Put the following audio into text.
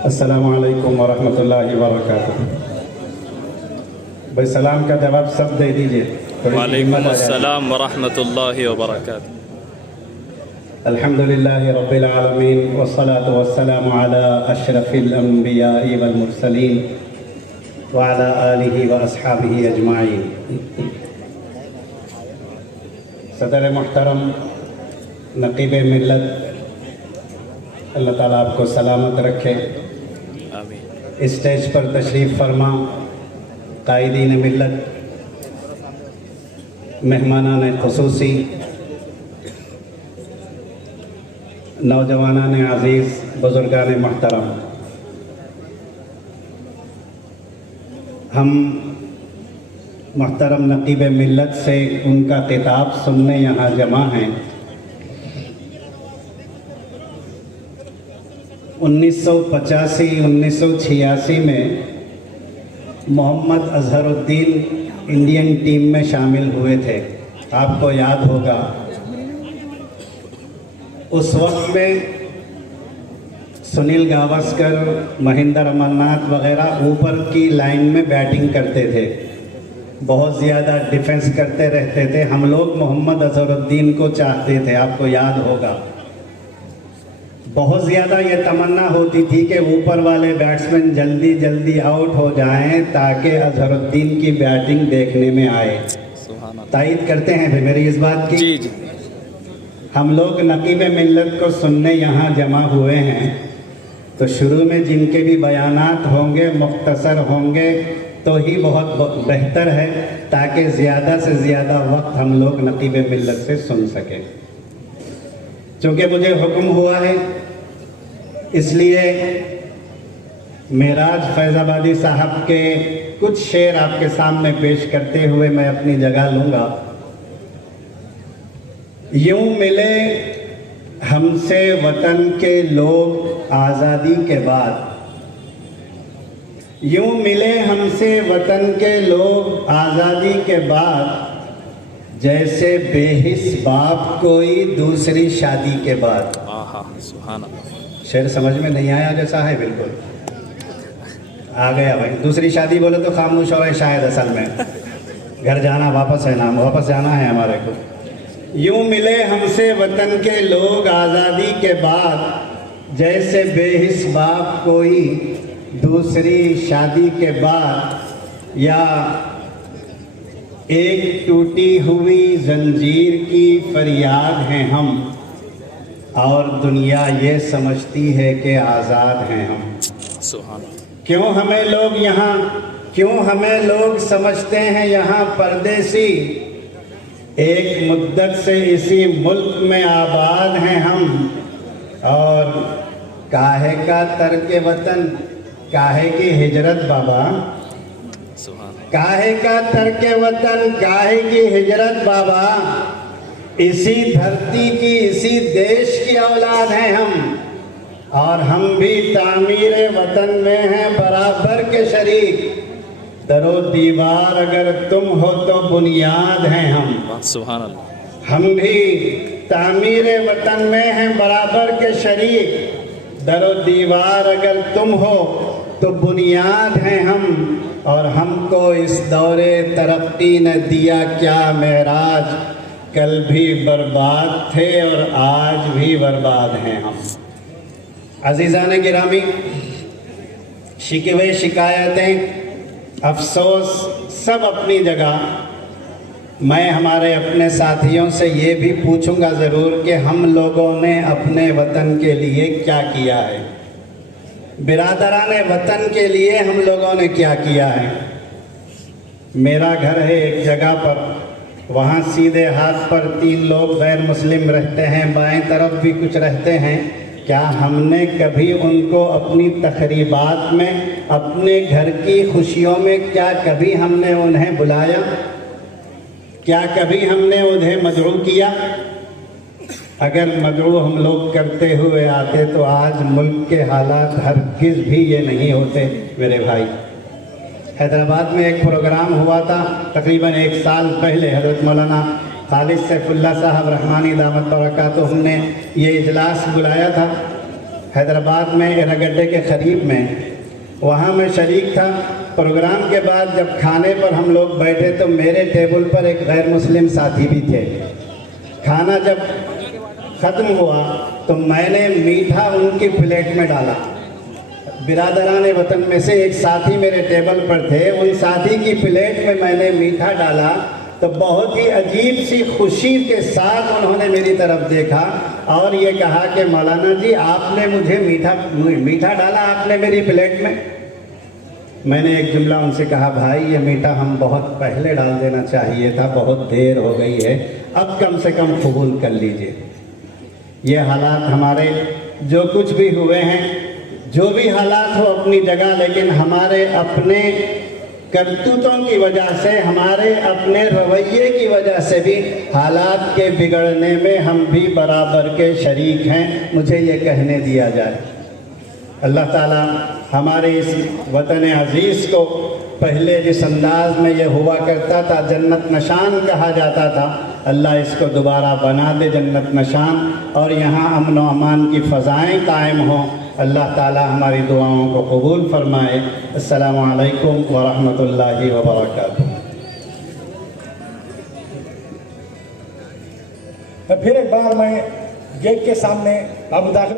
अस्सलामु अलैकुम वरहमतुल्लाहि वबरकातुहू। भाई सलाम का जवाब सब दे दीजिए। वालेकुम अस्सलाम वरहमतुल्लाहि वबरकातुहू। अल्हम्दुलिल्लाहि रब्बिल आलमीन वस्सलातु वस्सलामु अला अशरफिल अंबिया'i वल मुरसलीन व अला आलिहि व अस्हाबिहि अजमाइन। सदर मुहतरम नक़ीब मिल्लत, अल्लाह ताला आपको सलामत रखे। आमीन। स्टेज पर तशरीफ़ फरमा कायदीन मिल्लत, मेहमानान ख़ुसूसी, नौजवानान अज़ीज़, बुज़ुर्गान मोहतरम, हम मोहतरम नक़ीब मिल्लत से उनका खिताब सुनने यहाँ जमा हैं। 1985-1986 में मोहम्मद अज़हरुद्दीन इंडियन टीम में शामिल हुए थे, आपको याद होगा। उस वक्त में सुनील गावस्कर, महेंद्र अमरनाथ वगैरह ऊपर की लाइन में बैटिंग करते थे, बहुत ज़्यादा डिफेंस करते रहते थे। हम लोग मोहम्मद अज़हरुद्दीन को चाहते थे, आपको याद होगा। बहुत ज़्यादा ये तमन्ना होती थी कि ऊपर वाले बैट्समैन जल्दी जल्दी आउट हो जाएं ताकि अज़हरुद्दीन की बैटिंग देखने में आए। तायद करते हैं फिर मेरी इस बात की? जी जी। हम लोग नक़ीब मिल्लत को सुनने यहाँ जमा हुए हैं, तो शुरू में जिनके भी बयानात होंगे मुख्तसर होंगे तो ही बहुत बेहतर है, ताकि ज़्यादा से ज़्यादा वक्त हम लोग नक़ीब मिल्लत से सुन सकें। चूँकि मुझे हुक्म हुआ है, इसलिए मेराज फैज़ाबादी साहब के कुछ शेर आपके सामने पेश करते हुए मैं अपनी जगह लूँगा। यूँ मिले हमसे वतन के लोग आज़ादी के बाद, यूँ मिले हमसे वतन के लोग आज़ादी के बाद, जैसे बेहिस बाप कोई दूसरी शादी के बाद। आहा, सुभान अल्लाह। शेर समझ में नहीं आया जैसा है? बिल्कुल आ गया भाई। दूसरी शादी बोले तो खामोश हो रहे शायद, असल में घर जाना वापस है, नाम वापस जाना है हमारे को। यूं मिले हमसे वतन के लोग आज़ादी के बाद, जैसे बेहिस बाप कोई दूसरी शादी के बाद, या एक टूटी हुई जंजीर की फरियाद हैं हम, और दुनिया ये समझती है कि आज़ाद हैं हम। सुभान। क्यों हमें लोग समझते हैं यहाँ परदेसी, एक मुद्दत से इसी मुल्क में आबाद हैं हम, और काहे का तर्क वतन, काहे की हिजरत बाबा, काहे का तर्क वतन, काहे की हिजरत बाबा, इसी धरती की इसी देश की औलाद हैं हम, और हम भी तामीर वतन में हैं बराबर के शरीक। दरो दीवार अगर तुम हो तो बुनियाद हैं हम। सुभान अल्लाह। हम भी तामीर वतन में हैं बराबर के शरीक, दरो दीवार अगर तुम हो तो बुनियाद हैं हम, और हमको इस दौरे तरक्की ने दिया क्या मेराज, कल भी बर्बाद थे और आज भी बर्बाद हैं हम। अज़ीज़ान गिरामी, शिकवे शिकायतें अफसोस सब अपनी जगह। मैं हमारे अपने साथियों से ये भी पूछूंगा ज़रूर कि हम लोगों ने अपने वतन के लिए क्या किया है, बिरादरान वतन के लिए हम लोगों ने क्या किया है। मेरा घर है एक जगह पर, वहाँ सीधे हाथ पर 3 लोग गैर मुस्लिम रहते हैं, बाएं तरफ भी कुछ रहते हैं। क्या हमने कभी उनको अपनी तकरीबात में, अपने घर की खुशियों में, क्या कभी हमने उन्हें बुलाया? क्या कभी हमने उन्हें मदऊ किया? अगर मदऊ हम लोग करते हुए आते तो आज मुल्क के हालात हरगिज़ भी ये नहीं होते मेरे भाई। हैदराबाद में एक प्रोग्राम हुआ था तकरीबन 1 साल पहले, हज़रत मौलाना खालिद सैफुल्लाह साहब रहमानी दामत बरकातुहू ने ये इजलास बुलाया था हैदराबाद में एरागड्डे के करीब में। वहाँ मैं शरीक था। प्रोग्राम के बाद जब खाने पर हम लोग बैठे तो मेरे टेबल पर एक गैर मुस्लिम साथी भी थे। खाना जब ख़त्म हुआ तो मैंने मीठा उनकी प्लेट में डाला। बिरादरान वतन में से एक साथी मेरे टेबल पर थे, उन साथी की प्लेट में मैंने मीठा डाला तो बहुत ही अजीब सी खुशी के साथ उन्होंने मेरी तरफ देखा और ये कहा कि मौलाना जी आपने मुझे मीठा डाला आपने मेरी प्लेट में। मैंने एक जुमला उनसे कहा, भाई ये मीठा हम बहुत पहले डाल देना चाहिए था, बहुत देर हो गई है, अब कम से कम कबूल कर लीजिए। ये हालात हमारे जो कुछ भी हुए हैं, जो भी हालात हो अपनी जगह, लेकिन हमारे अपने करतूतों की वजह से, हमारे अपने रवैये की वजह से भी हालात के बिगड़ने में हम भी बराबर के शरीक हैं, मुझे ये कहने दिया जाए। अल्लाह ताला हमारे इस वतन अज़ीज़ को पहले जिस अंदाज में ये हुआ करता था, जन्नत नशान कहा जाता था, अल्लाह इसको दोबारा बना दे जन्नत नशान और यहाँ अमन व अमान की फ़ज़ाएँ कायम हों। अल्लाह ताला हमारी दुआओं को कबूल फरमाए। अस्सलामु अलैकुम व रहमतुल्लाहि व बरकातुहू। फिर एक बार मैं गेट के सामने अब दाखिल